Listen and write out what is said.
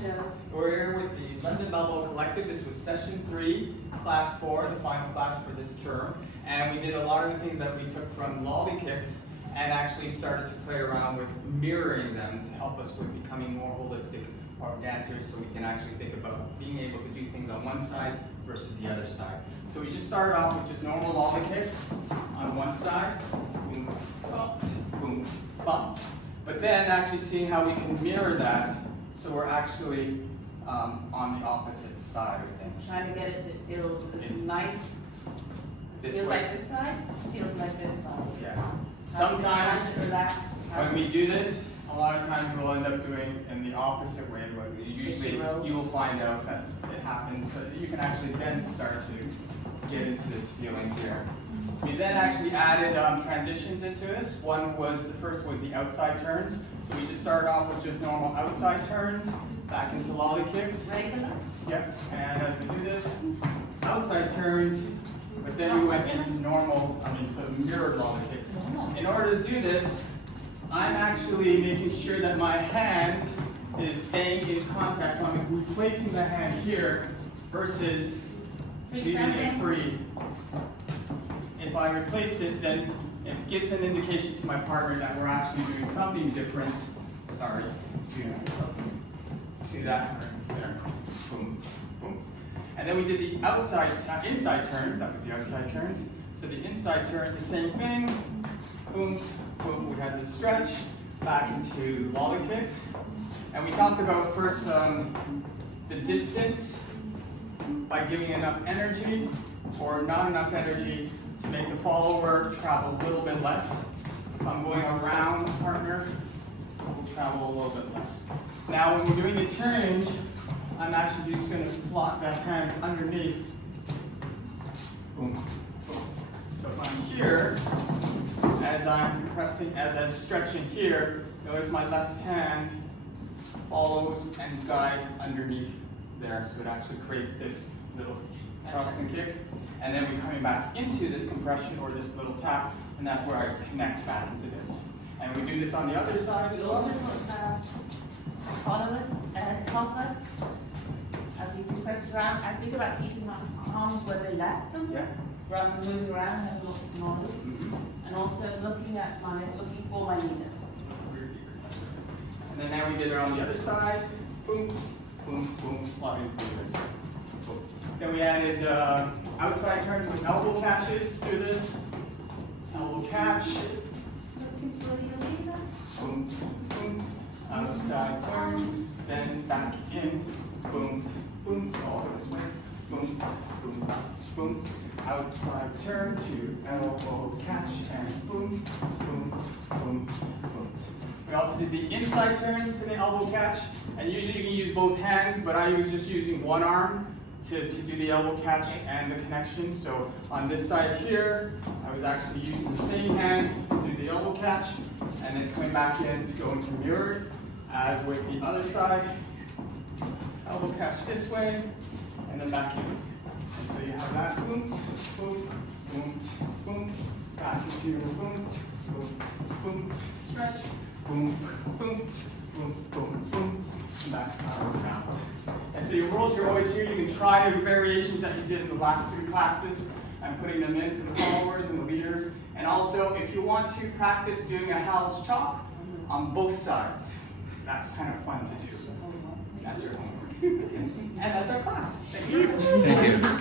Joe. We're here with the London Balboa Collective. This was session 3, class 4, the final class for this term. And we did a lot of the things that we took from lolly kicks and actually started to play around with mirroring them to help us with becoming more holistic dancers, so we can actually think about being able to do things on one side versus the other side. So we just started off with just normal lolly kicks on one side, boom, bump, boom, bump. But then actually seeing how we can mirror that, so we're actually on the opposite side of things. Trying to get it so it feels it's nice. This Feels way. like this side, feels like this side. Yeah. Sometimes Relax. when we do this, a lot of times we'll end up doing in the opposite way, but usually you will find out that it happens, so that you can actually then start to get into this feeling here. We then actually added transitions into this. The first was the outside turns. So we just started off with just normal outside turns, back into lolly kicks. Regular. Yep, and as we do this, outside turns, but then we went into so mirrored lolly kicks. In order to do this, I'm actually making sure that my hand is staying in contact. So I'm replacing the hand here versus leaving it free. If I replace it, then it gives an indication to my partner that we're actually doing something different. Sorry, to that there. Boom, boom. And then we did the inside turns. That was the outside turns. So the inside turns, the same thing. Boom, boom. We had the stretch back into lolly kicks, and we talked about first the distance by giving enough energy or not enough energy to make the follower travel a little bit less. If I'm going around the partner, we'll travel a little bit less. Now when we're doing the change, I'm actually just going to slot that hand underneath. Boom, boom. So if I'm here, as I'm compressing, as I'm stretching here, notice my left hand follows and guides underneath there. So it actually creates this little Charleston kick. And then we're coming back into this compression or this little tap, and that's where I connect back into this. And we do this on the other side as We well. also follow us and help us as we compress around. I think about keeping my arms where they left them, Yeah. rather than moving around and lots of noise. And also looking for my leader. And then now we did it on the other side. Boom, boom, boom, sliding through this. Boom. Then we added outside turns with elbow catches through this. Elbow catch. Looking for your leader. Boom, boom. Outside turns. Then back in. Boom, boom. All this way. Boom, boom, boom. Outside turn to elbow catch and boom, boom, boom, boom. We also did the inside turns to the elbow catch, and usually you can use both hands, but I was just using one arm to do the elbow catch and the connection. So on this side here, I was actually using the same hand to do the elbow catch, and then coming back in to go into mirrored, as with the other side. Elbow catch this way, and then back in. And so you have that boom, boom, boom, boom, back into boom, boom, boom, stretch, boom, boom, boom, boom, boom, and back around. And so your rolls, you're always here. You can try the variations that you did in the last 3 classes and putting them in for the followers and the leaders. And also, if you want to practice doing a Howell's chop on both sides, that's kind of fun to do. That's your homework. And that's our class. Thank you very much. Thank you.